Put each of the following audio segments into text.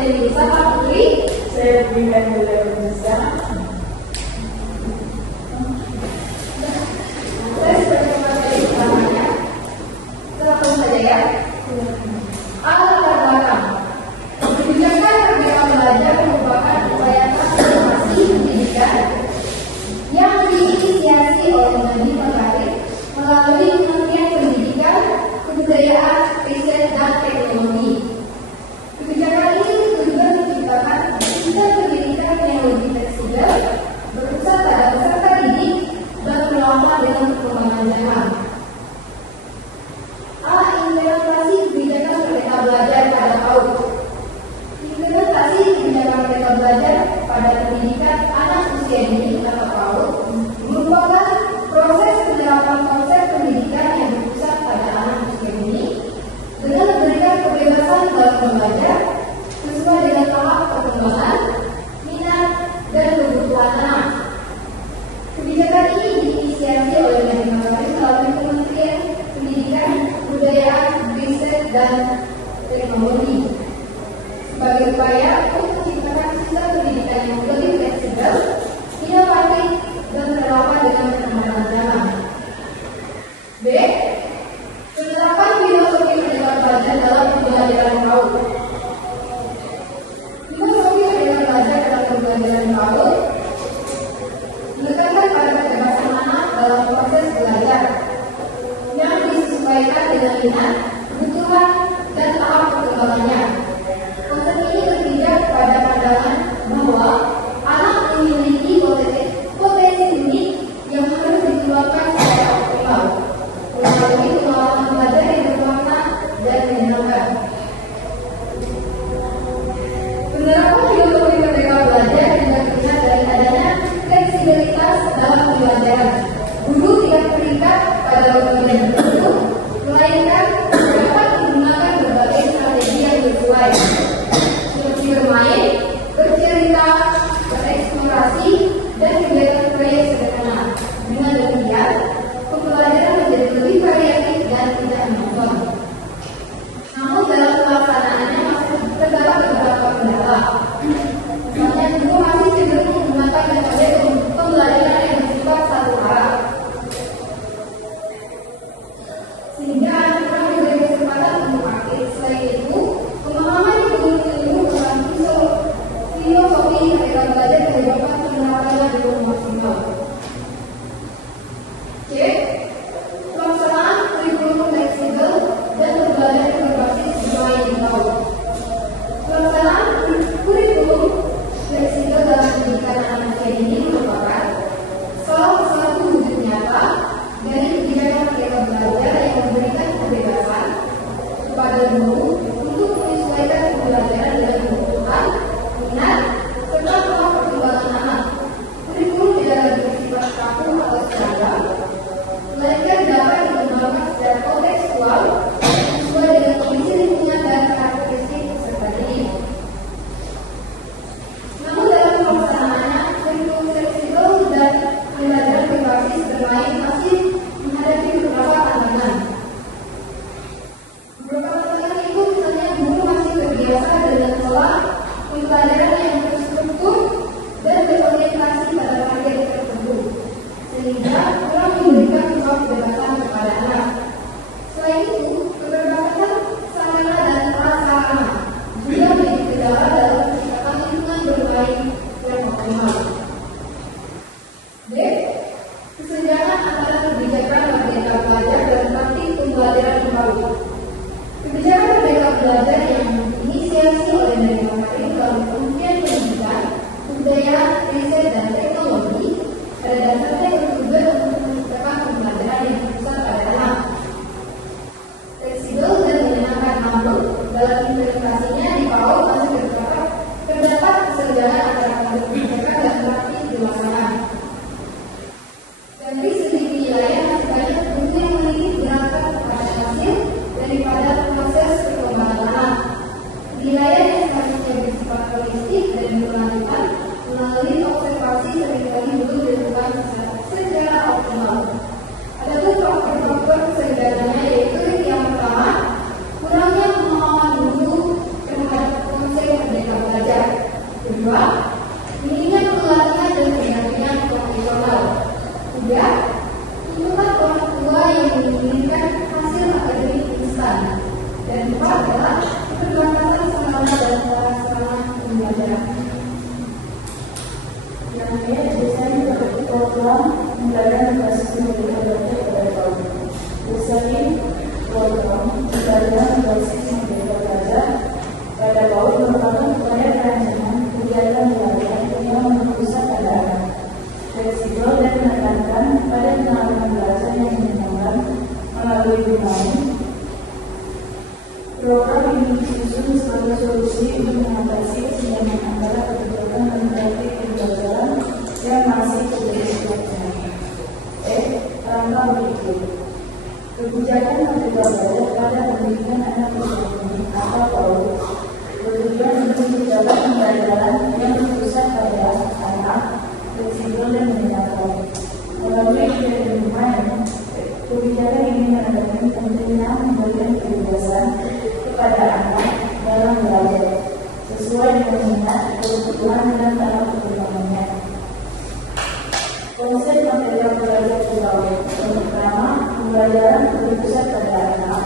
Indonesia, Pak Putri. Saya berikan dulu Indonesia. Saya sebagai materi utamanya, langsung saja ya. Latar belakang. Kebijakan Merdeka Belajar merupakan upaya transformasi pendidikan yang diinisiasi oleh Nadiem Makarim melalui Kementerian Pendidikan, Kebudayaan, Riset, dan Teknologi. Kebijakan ini tujuan menciptakan sistem pendidikan yang lebih fleksibel, berpusat pada peserta didik, dan relevan dengan perkembangan zaman. Implementasi kebijakan Merdeka Belajar pada PAUD. Implementasi kebijakan Merdeka Belajar pada pendidikan anak usia dini atau PAUD merupakan proses penerapan konsep pendidikan yang berpusat pada anak usia dini dengan memberikan kebebasan dalam belajar sesuai dengan tahap perkembangan, minat, dan kebutuhan anak. Kebijakan ini diinisiasi oleh Nadiem Makarim melalui Kementerian Pendidikan, Kebudayaan, Riset, dan Teknologi sebagai upaya untuk menciptakan sistem pendidikan yang lebih fleksibel, inovatif, dan relevan dengan perkembangan zaman. B. Penerapan filosofi Merdeka Belajar dalam pembelajaran PAUD. Filosofi Merdeka Belajar dalam pembelajaran PAUD menekankan pada kebebasan anak dalam proses belajar yang disesuaikan dengan minat, kebutuhan, dan tahap perkembangannya. Konsep ini berpijak pada pandangan bahwa anak memiliki potensi unik yang harus dikeluarkan secara optimal melalui pengalaman belajar yang bermakna dan menyenangkan. Penerapan filosofi Merdeka Belajar juga terlihat dari adanya fleksibilitas dalam pembelajaran. Guru tidak terikat pada waktu yang tertentu, melainkan dapat menggunakan berbagai strategi yang sesuai, seperti bermain, bercerita, bereksplorasi, dan kegiatan proyek sederhana. Dengan demikian, pembelajaran menjadi lebih variatif dan tidak monoton. Namun dalam pelaksanaannya masih terdapat beberapa kendala. Misalnya, guru masih cenderung menggunakan metode pembelajaran yang bersifat satu arah, sehingga anak kurang diberi kesempatan untuk aktif. Selain itu, pemahaman yang belum menyeluruh tentang filosofi Merdeka Belajar menyebabkan penerapannya belum maksimal. C. Pelaksanaan kurikulum fleksibel dan pembelajaran berbasis bermain di PAUD. Pelaksanaan kurikulum fleksibel dalam pendidikan anak usia dini merupakan salah satu wujud nyata dari kebijakan Merdeka Belajar yang memberikan kebebasan kepada guru untuk menyesuaikan pembelajaran dengan kebutuhan, minat, serta tahap perkembangan anak. Kurikulum tidak lagi bersifat kaku atau seragam, melainkan dapat dikembangkan secara kontekstual sesuai dengan kondisi lingkungan dan karakteristik peserta didik. Namun dalam pelaksanaannya, kurikulum fleksibel dan pembelajaran berbasis bermain masih menghadapi beberapa tantangan. Beberapa tantangan itu misalnya guru masih terbiasa dengan pola pembelajaran yang terstruktur dan berorientasi pada materi tertentu, sehingga kurang memberikan ruang kebebasan kepada anak. Selain itu, keterbatasan sarana dan prasarana juga menjadi kendala dalam menciptakan lingkungan bermain yang optimal. D. Kesenjangan antara kebijakan Merdeka Belajar dan praktik pembelajaran PAUD. Kebijakan Merdeka Belajar yang diinisiasi oleh Nadiem Makarim melalui Kementerian Pendidikan, Kebudayaan, Riset, dan Teknologi pada dasarnya bertujuan untuk menciptakan pembelajaran yang berpusat pada anak, fleksibel dan menyenangkan. Namun dalam implementasinya di PAUD masih terdapat kesenjangan antara kebijakan dan praktik di lapangan. Dari segi wilayah masih banyak guru yang memiliki berangkat kepada hasil daripada proses perkembangan anak. Wilayah yang seharusnya bersifat holistik dan berkelanjutan melalui observasi seringkali belum dilakukan secara optimal. Adapun faktor-faktor kesenjangannya yaitu yang pertama, kurangnya pemahaman guru terhadap konsep Merdeka Dua, bimbingan pelatihan dan pendampingan profesional. Tiga, tuntutan orang tua yang menginginkan hasil akademik instan. Dan empat adalah keterbatasan sarana dan prasarana pembelajaran. Yang B, desain program pembelajaran berbasis metode belajar pada tahun. Desain program pembelajaran berbasis metode belajar pada PAUD merupakan upaya perancangan kegiatan belajar yang berpusat pada anak, fleksibel dan menekankan pada pengalaman belajar yang menyenangkan melalui bermain. Program ini disusun sebagai solusi untuk mengatasi kesenjangan antara kebijakan dan praktik pembelajaran yang masih terjadi sebelumnya. Rangka berikut. Kebijakan metode belajar pada pendidikan anak usia dini atau PAUD bertujuan untuk menjaga pembelajaran yang berpusat pada anak, fleksibel dan menyenangkan. Melalui kegiatan bermain, kebijakan ini menandakan pentingnya memberikan kebebasan kepada anak dalam belajar sesuai dengan minat, kebutuhan dan tahap perkembangannya. Konsep material belajar pegawai. Yang pertama, pembelajaran berpusat pada anak.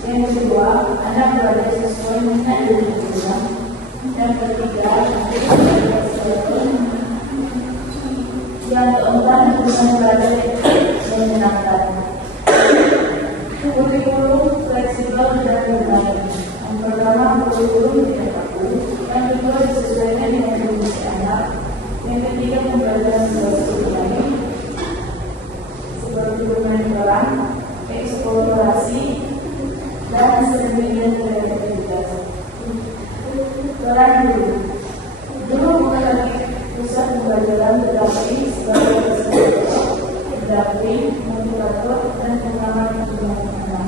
Yang kedua, anak belajar sesuai minat dan kebutuhan. Yang ketiga, yang keempat, dengan belajar yang menyenangkan. Kurikulum fleksibel dan bermain. Yang pertama, kurikulum tidak kaku. Yang kedua, disesuaikan dengan kondisi anak. Yang ketiga, pembelajaran berbasis seperti bermain peran, eksplorasi, dan seni dan kreativitas. Peran guru. Guru bukan lagi pusat pembelajaran, tetapi sebagai fasilitator, pendamping, motivator, dan pengamat perkembangan anak.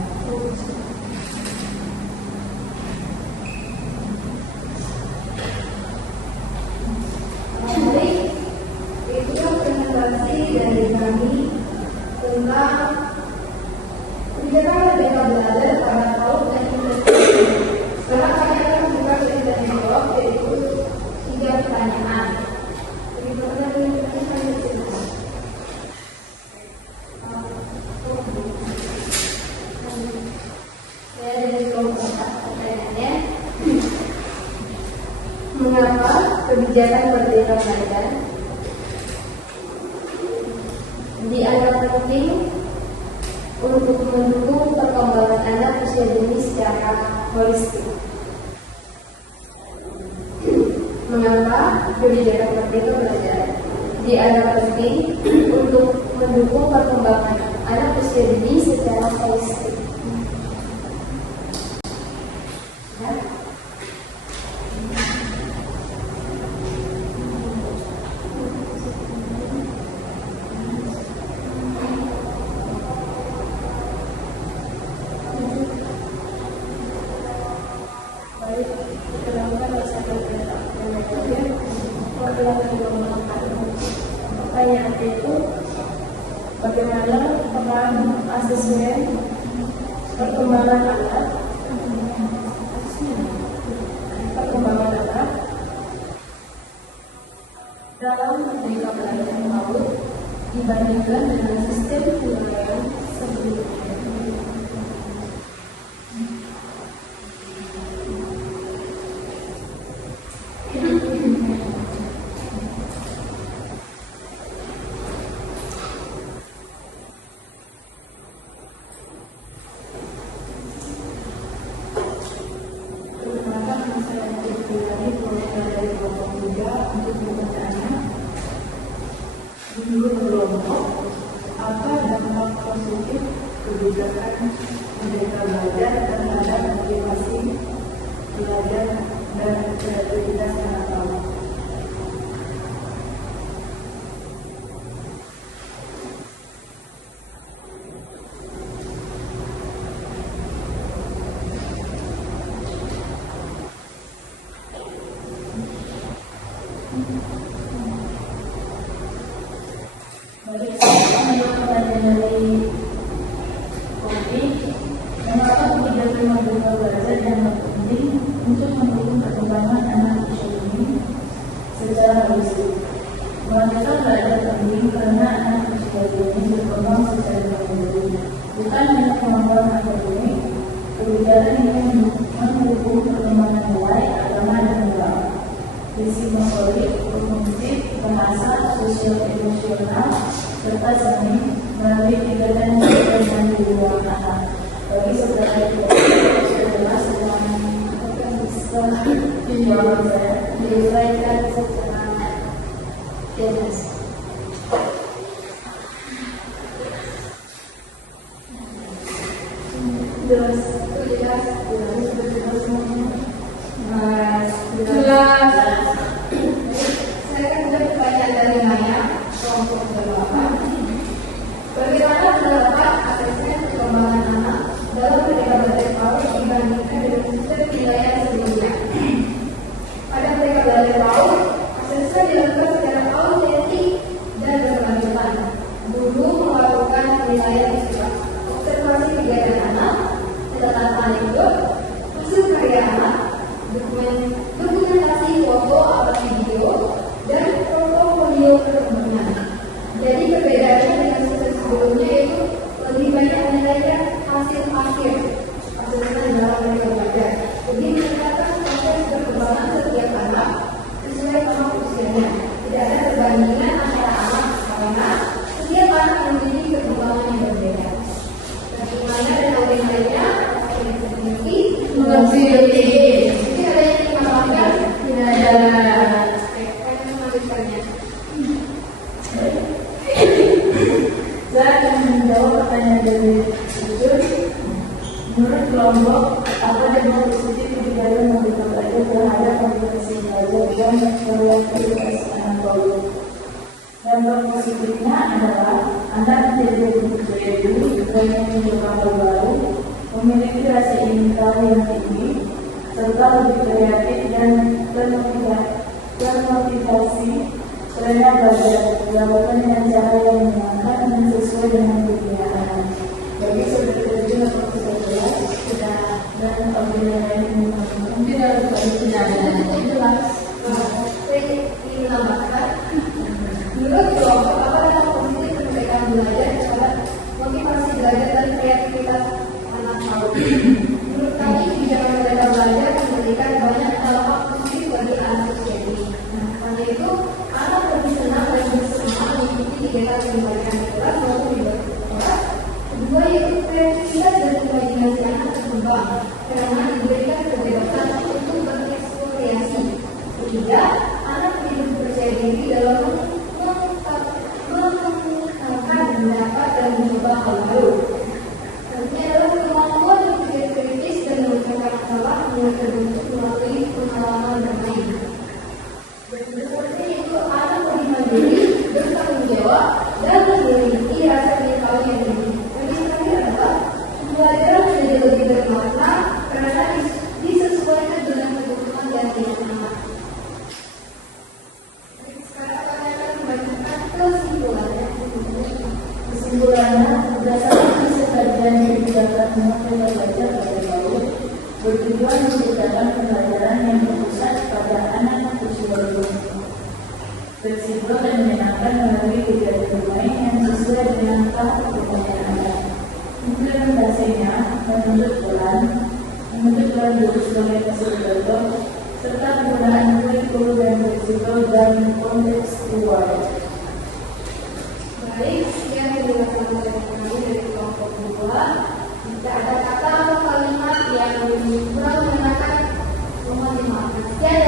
Itulah presentasi dari kami tentang kebijakan merdeka belajar pada PAUD dan investasi. Sekarang kami akan membuka sesi tanya jawab, yaitu 3 pertanyaan. Jadi pertanyaan ini kami silakan. Saya dari kelompok pertanyaannya. Mengapa kebijakan merdeka belajar dianggap penting untuk mendukung perkembangan anak usia dini secara holistik? Mengapa kebijakan merdeka belajar dianggap penting untuk mendukung perkembangan anak usia dini secara holistik? Pertanyaan itu, bagaimana peran asesmen perkembangan anak dalam merdeka belajar PAUD dibandingkan dengan sistem penilaian sebelumnya? Apa dampak positif kebijakan merdeka belajar terhadap motivasi belajar dan kreativitas anak PAUD? Baik, menurut pertanyaan dari Kopi, mengapa kebijakan merdeka belajar dianggap penting untuk mendukung perkembangan anak usia dini visi motorik, kognitif, bahasa, sosial emosional, serta seni melalui kegiatan yang di ruang anak. Bagi saudara itu sudah jelas dengan akan bisa dijawab saya diuraikan secara jelas. Jelas. Saya akan menjawab pertanyaan dari Maya, kelompok 8. Bagaimana pendapat asesmen perkembangan anak dalam Merdeka Belajar PAUD dibandingkan dengan sistem penilaian sebelumnya? Pada Merdeka Belajar PAUD, asesmen dilakukan secara autentik dan berkelanjutan. Guru melakukan penilaian bersifat observasi kegiatan anak, catatan anekdot, hasil karya anak, dokumentasi foto atau video, dan portofolio perkembangan. Jadi perbedaannya dengan sistem sebelumnya itu lebih banyak menilaikan hasil akhir asesmen dalam Merdeka Belajar. Jadi mencatat proses perkembangan setiap anak sesuai dengan usianya. Tidak ada perbandingan antara anak karena setiap anak memiliki perkembangan yang berbeda. Bagaimana dan lainnya mengerti. Jadi ada yang ditambahkan? Tidak ada. Saya melanjutkannya. Saya akan menjawab pertanyaan dari Jujur. Menurut kelompok, apa dampak positif di dalam Merdeka Belajar terhadap kompetensi belajar dan kreativitas anak PAUD? Dampak positifnya adalah anak menjadi lebih kreatif, berani mencoba hal baru, memiliki rasa ingin tahu yang tinggi, serta lebih kreatif dan termotivasi karena belajar dilakukan dengan cara yang menyenangkan dan sesuai dengan kegiatan. Bagi saudara-saudara peserta sudah dan apabila lain mungkin ada pertanyaan Jelas. Saya ingin menambahkan. Menurut kelompok, apa dampak positif kemerdekaan belajar terhadap motivasi belajar dan kreativitas anak PAUD? Menurut kami, kebijakan Merdeka Belajar memberikan banyak dampak positif bagi anak usia ini. Karena itu, anak lebih senang dan bersemangat mengikuti kegiatan pendidikan di kelas maupun di luar kelas. Kedua, yaitu kreativitas dan imajinasi anak berkembang karena diberikan kebebasan untuk bereksplorasi. Ketiga, anak hidup percaya diri dalam mengembangkan pendapat dan mencoba hal baru. Selanjutnya adalah kemampuan berpikir kritis dan memecahkan masalah mulai terbentuk melalui pengalaman bermain. Dan seterusnya itu anak lebih mandiri, bertanggung jawab, dan memiliki rasa ingin tahu yang tinggi. Dan yang terakhir adalah belajar menjadi lebih bermakna karena disesuaikan dengan kebutuhan dan keinginan anak. Sekarang saya akan membacakan kesimpulannya. Kesimpulannya, berdasarkan hasil kajian kebijakan Merdeka Belajar pada PAUD bertujuan menciptakan pembelajaran yang berpusat pada anak usia dini, fleksibel dan menyenangkan melalui kegiatan bermain yang sesuai dengan tahap perkembangan anak. Implementasinya menuntut peran guru sebagai fasilitator serta penggunaan kurikulum yang fleksibel dan kontekstual. Baik, sekian penjelasan dari kami dari kelompok 2. Jika ada kata atau kalimat yang kurang mengenakan, mohon dimaafkan. Sekian